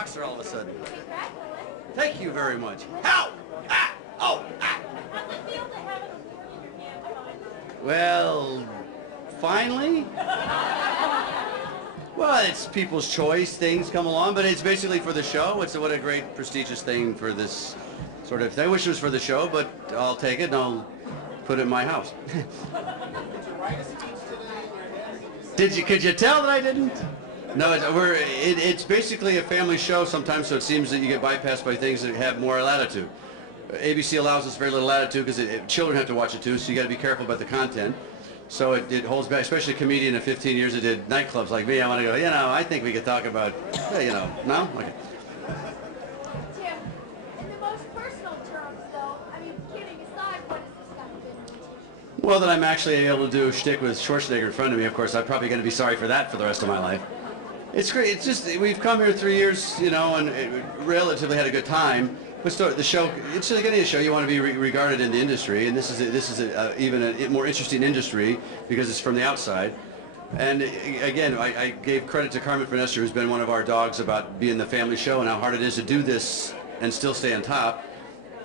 boxer all of a sudden. Thank you very much. How? Ah! Oh! Ah! How's it feel to have an award in your hand finally? Well, finally? Well, it's people's choice. Things come along, but it's basically for the show. It's what a great prestigious thing for this sort of thing. I wish it was for the show, but I'll take it and I'll put it in my house. Could you tell that I didn't? No, it's basically a family show sometimes, so it seems that you get bypassed by things that have more latitude. ABC allows us very little latitude because children have to watch it too, so you got to be careful about the content. So it holds back, especially a comedian of 15 years that did nightclubs like me. I want to go, I think we could talk about, no? Okay. Tim, in the most personal terms, though, I mean, kidding aside, what has this kind of been mean to you? Well, that I'm actually able to do a shtick with Schwarzenegger in front of me. Of course, I'm probably going to be sorry for that for the rest of my life. It's great. It's just, we've come here 3 years, and relatively had a good time. But still, the show, it's like any show, you want to be regarded in the industry, and this is even a more interesting industry because it's from the outside. And again, I gave credit to Carmen Finester, who's been one of our dogs, about being the family show and how hard it is to do this and still stay on top.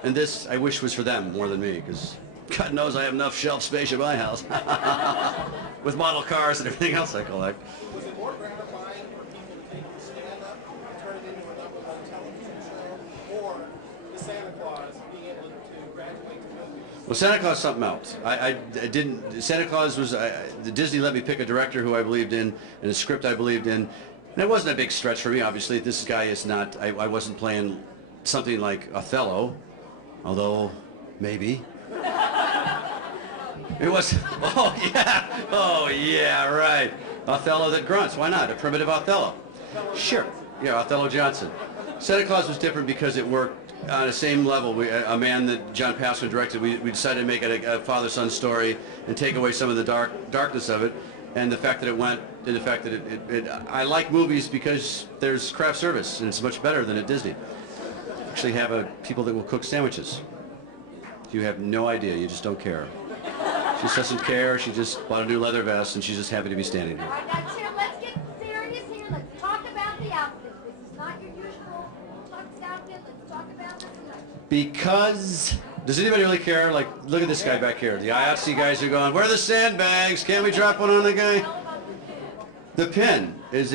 And this, I wish, was for them more than me, because God knows I have enough shelf space at my house with model cars and everything else I collect. Was it more gratifying for people to take the stand-up and turn it into a number-one television show, or the Santa Claus being able to graduate to movies? Well, Santa Claus is something else. I didn't. Santa Claus was the Disney let me pick a director who I believed in and a script I believed in, and it wasn't a big stretch for me. Obviously, this guy is not. I wasn't playing something like Othello, although maybe. It was. Oh yeah, right. Othello that grunts. Why not? A primitive Othello. Sure. Yeah, Othello Johnson. Santa Claus was different because it worked on the same level. A man that John Pasquin directed, we decided to make it a father-son story and take away some of the darkness of it, and the fact that it went, and the fact that I like movies because there's craft service, and it's much better than at Disney. Actually have people that will cook sandwiches. You have no idea, you just don't care. She just doesn't care, she just bought a new leather vest, and she's just happy to be standing here. All right, now, Tim, let's get serious here. Let's talk about the outfit. This is not your usual tux outfit. Let's talk about this tonight. Because, does anybody really care? Like, look at this guy back here. The IOTC guys are going, where are the sandbags? Can't we drop one on the guy? Tell about the pin. The pin is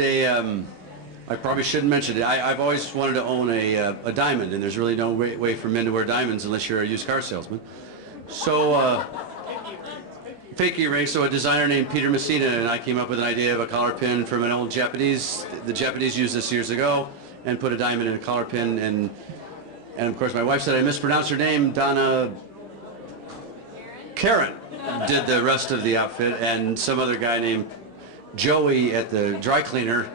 I probably shouldn't mention it. I've always wanted to own a diamond, and there's really no way for men to wear diamonds unless you're a used car salesman. So, fake earrings. So a designer named Peter Messina and I came up with an idea of a collar pin from an old Japanese. The Japanese used this years ago and put a diamond in a collar pin, and of course my wife said I mispronounced her name. Donna Karen did the rest of the outfit, and some other guy named Joey at the dry cleaner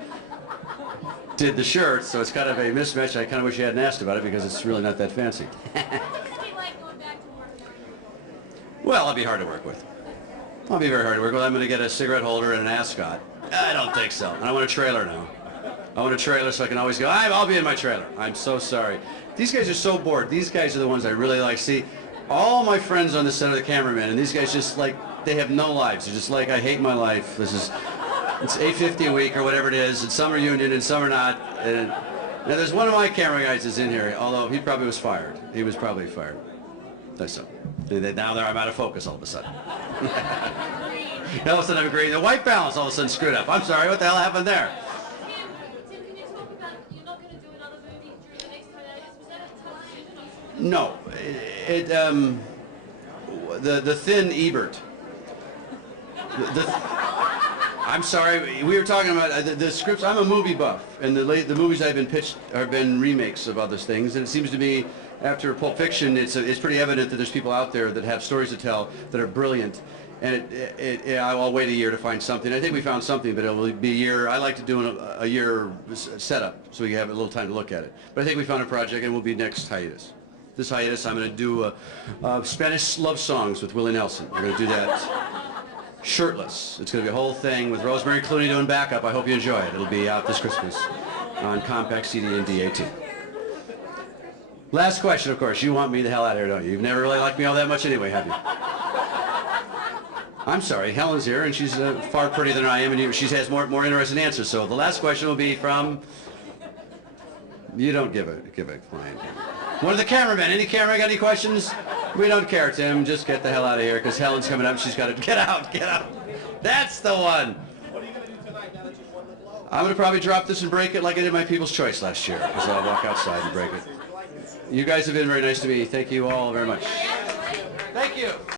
did the shirt, so it's kind of a mismatch. I kind of wish you hadn't asked about it because it's really not that fancy. What's it be like going back to work now? Well, I'll be hard to work with. I'll be very hard to work with. I'm going to get a cigarette holder and an ascot. I don't think so. And I want a trailer now. I want a trailer so I can always go, I'll be in my trailer. I'm so sorry. These guys are so bored. These guys are the ones I really like. See, all my friends on the set are the cameramen, and these guys just like, they have no lives. They're just like, I hate my life. It's $8.50 a week or whatever it is, and some are union and some are not. And now there's one of my camera guys that's in here, although he probably was fired. He was probably fired. That's so. Now I'm out of focus all of a sudden. All of a sudden I'm green. The white balance all of a sudden screwed up. I'm sorry, what the hell happened there? Tim, can you talk about, you're not going to do another movie during the next hiatus? Was that a tough decision? No. The thin Ebert. I'm sorry, we were talking about the scripts. I'm a movie buff, and the movies I've been pitched have been remakes of other things, and it seems to me after Pulp Fiction, it's pretty evident that there's people out there that have stories to tell that are brilliant, and I'll wait a year to find something. I think we found something, but it'll be a year. I like to do a year setup so we have a little time to look at it. But I think we found a project, and we'll be next hiatus. This hiatus, I'm going to do Spanish love songs with Willie Nelson. We're going to do that shirtless. It's going to be a whole thing with Rosemary Clooney doing backup. I hope you enjoy it. It'll be out this Christmas on compact CD and DAT. Last question, of course. You want me the hell out of here, don't you? You've never really liked me all that much anyway, have you? I'm sorry. Helen's here, and she's far prettier than I am, and she has more interesting answers. So the last question will be from You don't give a client. One of the cameramen. Any camera got any questions? We don't care, Tim. Just get the hell out of here because Helen's coming up. She's got to get out. Get out. That's the one. What are you going to do tonight now that you've won the globe? I'm going to probably drop this and break it like I did my People's Choice last year because I'll walk outside and break it. You guys have been very nice to me. Thank you all very much. Thank you.